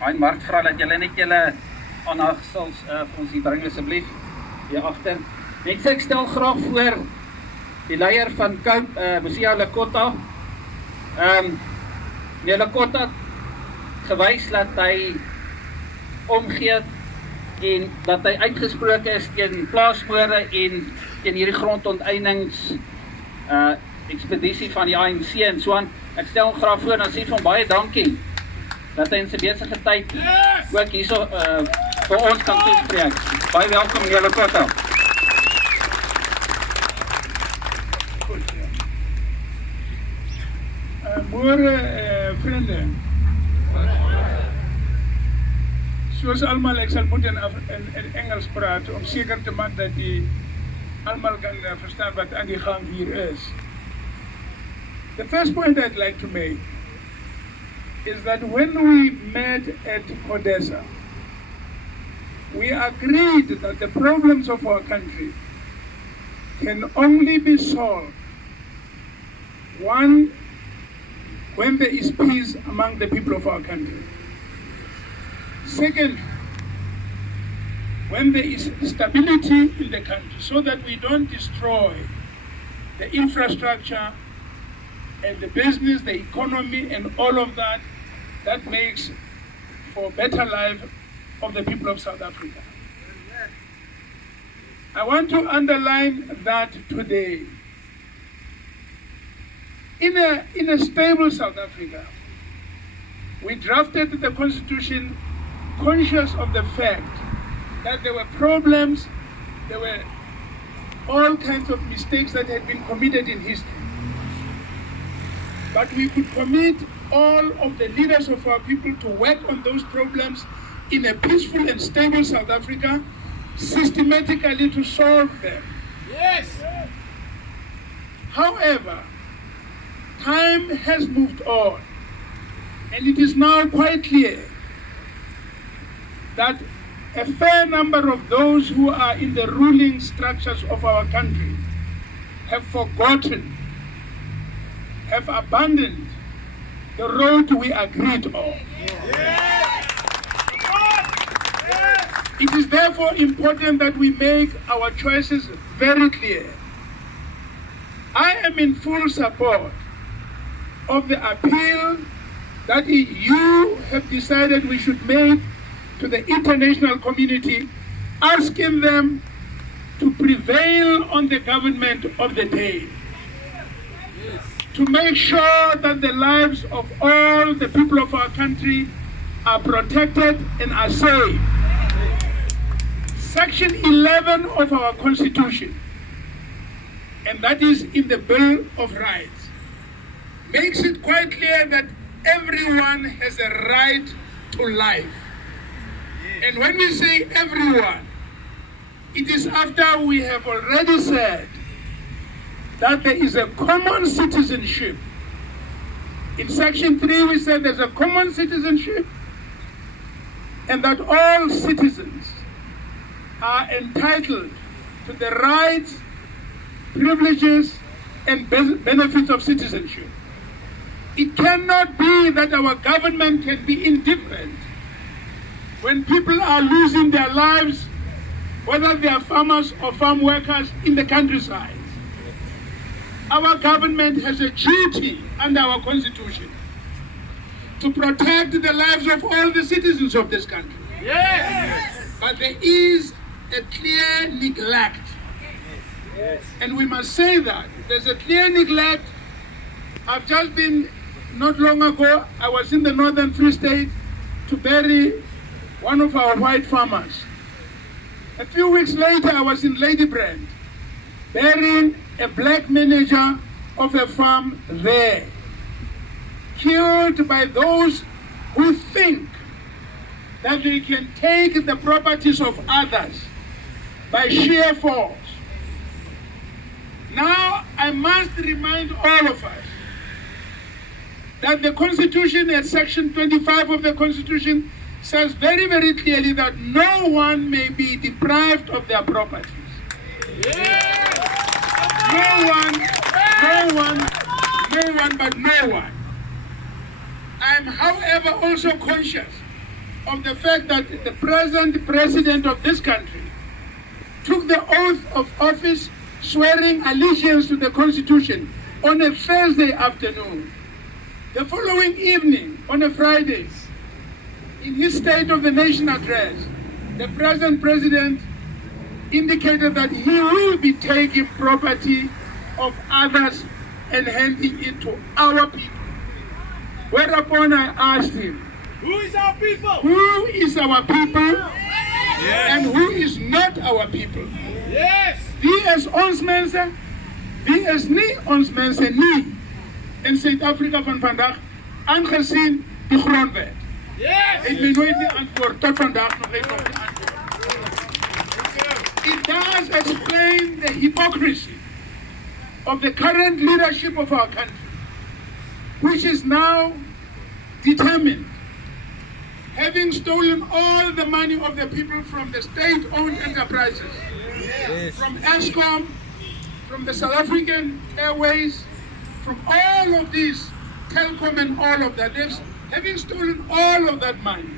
Hy Mark vra dat julle net julle aanhangsels vir ons hier bring asseblief hier agter. Net ek stel graag voor die leier van Mosiuoa Lekota. Die Lekota het gewys dat hy omgee en dat hy uitgesproke is teen plaasmoorde en teen hierdie grondonteieningsekspedisie van die ANC en so aan. Ek stel hom graag voor en dan sê vir hom baie dankie dat hy in sy besige tyd ook hierso vir ons kan toespreek. Baie welkom meneer Lekota. Môre vriende. Soos almal, ek sal moet in Engels praat om seker te maak dat die almal kan verstaan wat aan die gang hier is. The first point I'd like to make is that when we met at Odessa, we agreed that the problems of our country can only be solved, one, when there is peace among the people of our country. Second, when there is stability in the country, so that we don't destroy the infrastructure and the business, the economy, and all of that, that makes for better life of the people of South Africa. I want to underline that today. In a stable South Africa, we drafted the Constitution conscious of the fact that there were problems, there were all kinds of mistakes that had been committed in history. But we could commit all of the leaders of our people to work on those problems in a peaceful and stable South Africa, systematically to solve them. Yes. However, time has moved on, and it is now quite clear that a fair number of those who are in the ruling structures of our country have forgotten, have abandoned the road we agreed on. Yes. It is therefore important that we make our choices very clear. I am in full support of the appeal that you have decided we should make to the international community, asking them to prevail on the government of the day, to make sure that the lives of all the people of our country are protected and are safe. Section 11 of our Constitution, and that is in the Bill of Rights, makes it quite clear that everyone has a right to life. And when we say everyone, it is after we have already said that there is a common citizenship. In Section 3, we said there's a common citizenship and that all citizens are entitled to the rights, privileges, and benefits of citizenship. It cannot be that our government can be indifferent when people are losing their lives, whether they are farmers or farm workers in the countryside. Our government has a duty under our Constitution to protect the lives of all the citizens of this country. Yes. But there is a clear neglect. Yes. And we must say that. There's a clear neglect. I've just been, not long ago, I was in the Northern Free State to bury one of our white farmers. A few weeks later, I was in Ladybrand, burying a black manager of a farm there, killed by those who think that they can take the properties of others by sheer force. Now, I must remind all of us that the Constitution, at Section 25 of the Constitution, says very, very clearly that no one may be deprived of their properties. Yeah. No one, but no one. I am, however, also conscious of the fact that the present president of this country took the oath of office, swearing allegiance to the Constitution on a Thursday afternoon. The following evening, on a Friday, in his State of the Nation address, the present president indicated that he will be taking property of others and handing it to our people. Whereupon I asked him, who is our people? Who is our people? Yes. And who is not our people? Yes. Wie is ons mense? Wie is nie ons mense nie in Suid-Afrika van vandag, aangezien die grondwet? Yes. Ik ben nooit die antwoord, tot vandaag nog niet op die antwoord. It does explain the hypocrisy of the current leadership of our country, which is now determined, having stolen all the money of the people from the state-owned enterprises, Yes. from Eskom, from the South African Airways, from all of these, Telkom and all of that. Having stolen all of that money,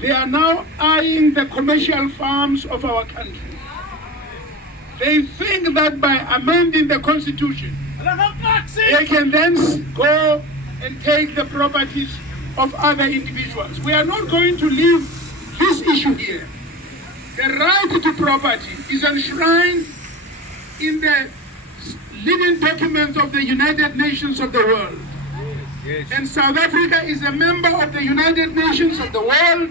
they are now eyeing the commercial farms of our country. They think that by amending the Constitution, they can then go and take the properties of other individuals. We are not going to leave this issue here. The right to property is enshrined in the living documents of the United Nations of the world. Yes. And South Africa is a member of the United Nations of the world,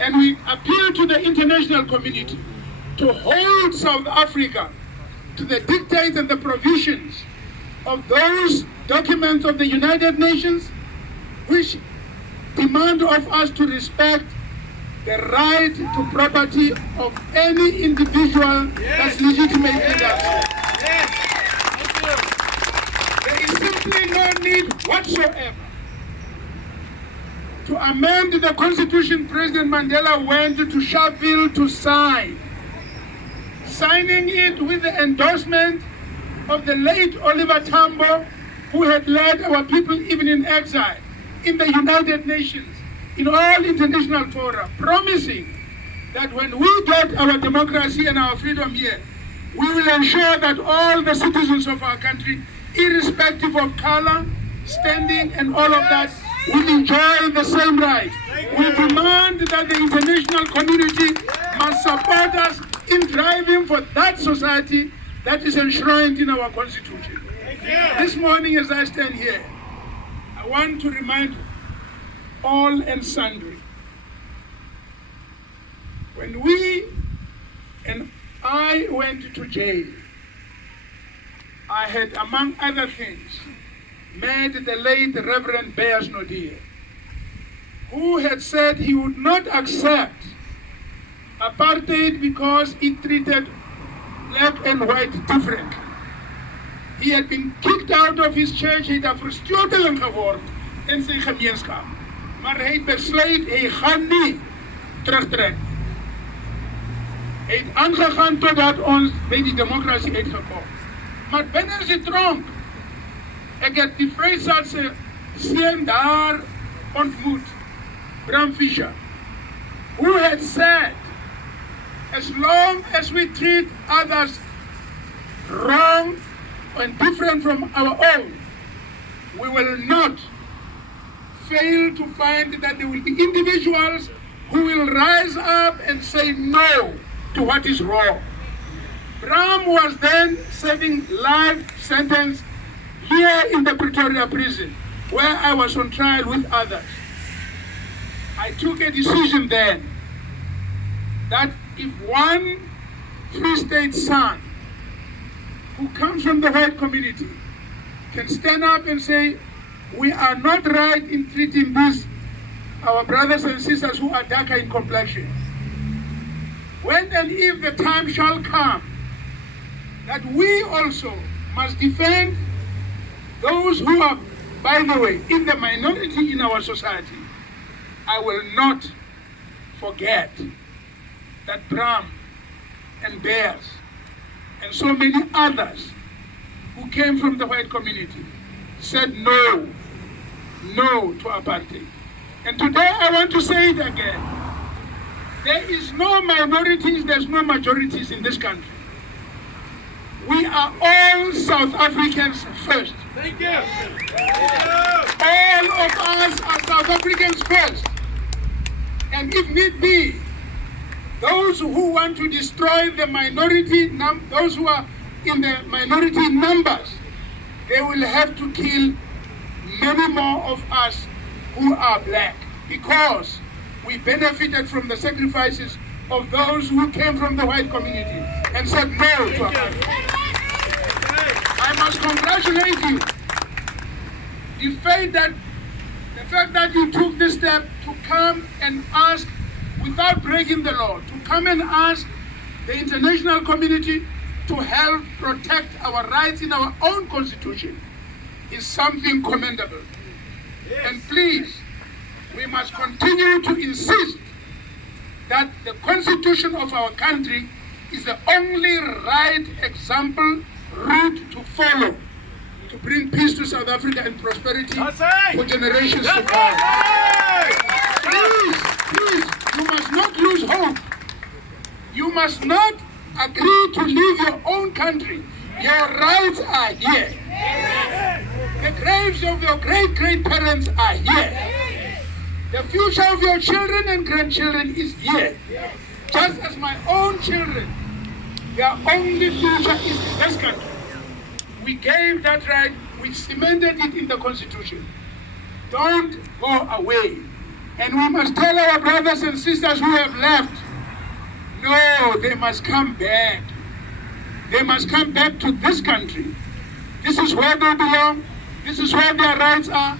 and we appeal to the international community to hold South Africa to the dictates and the provisions of those documents of the United Nations, which demand of us to respect the right to property of any individual that's legitimate in that. Yes. There is simply no need whatsoever to amend the Constitution. President Mandela went to Sharpeville to sign, signing it with the endorsement of the late Oliver Tambo, who had led our people even in exile in the United Nations, in all international fora, promising that when we get our democracy and our freedom here, we will ensure that all the citizens of our country, irrespective of color, standing, and all of that, will enjoy the same right. We demand that the international community must support us in driving for that society that is enshrined in our Constitution. This morning, as I stand here, I want to remind all and sundry, when we and I went to jail, I had, among other things, met the late Reverend Bears Nodie, who had said he would not accept apartheid because it treated black and white differently. He had been kicked out of his church, hy het 'n verstoteling geword in sy gemeenskap. Maar hy het besluit, hy gaan nie terugtrek. Hy het aangegaan totdat ons by die demokrasie uitgekom. Maar binne sy tronk, ek het die Vrystaat se seun daar ontmoet, Bram Fischer, who had said, as long as we treat others wrong and different from our own, we will not fail to find that there will be individuals who will rise up and say no to what is wrong. Bram was then serving life sentence here in the Pretoria prison, where I was on trial with others. I took a decision then that if one Free State son who comes from the white community can stand up and say, we are not right in treating these, our brothers and sisters who are darker in complexion. When and if the time shall come that we also must defend those who are, by the way, in the minority in our society, I will not forget that Bram and Bears and so many others who came from the white community said no to apartheid. And today I want to say it again. There is no minorities, there's no majorities in this country. We are all South Africans first. Thank you. All of us are South Africans first. And if need be, those who want to destroy the minority, those who are in the minority numbers, they will have to kill many more of us who are black, because we benefited from the sacrifices of those who came from the white community and said no to apartheid. I must congratulate you. The fact that you took this step to come and ask, without breaking the law, to come and ask the international community to help protect our rights in our own constitution is something commendable. Yes. And please, we must continue to insist that the constitution of our country is the only right example route to follow to bring peace to South Africa and prosperity for generations to come. Please, you must not lose hope. You must not agree to leave your own country. Your rights are here. The graves of your great-great-parents are here. The future of your children and grandchildren is here. Just as my own children, their only future is in this country. We gave that right, we cemented it in the Constitution. Don't go away. And we must tell our brothers and sisters who have left, no, they must come back. They must come back to this country. This is where they belong. This is where their rights are.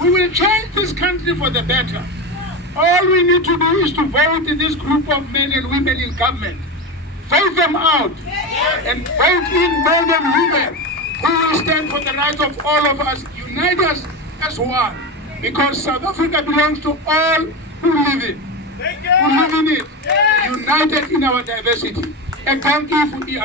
We will change this country for the better. All we need to do is to vote in this group of men and women in government. Vote them out and vote in men and women who will stand for the rights of all of us. Unite us as one. Because South Africa belongs to all who live in it. United in our diversity. And thank you for the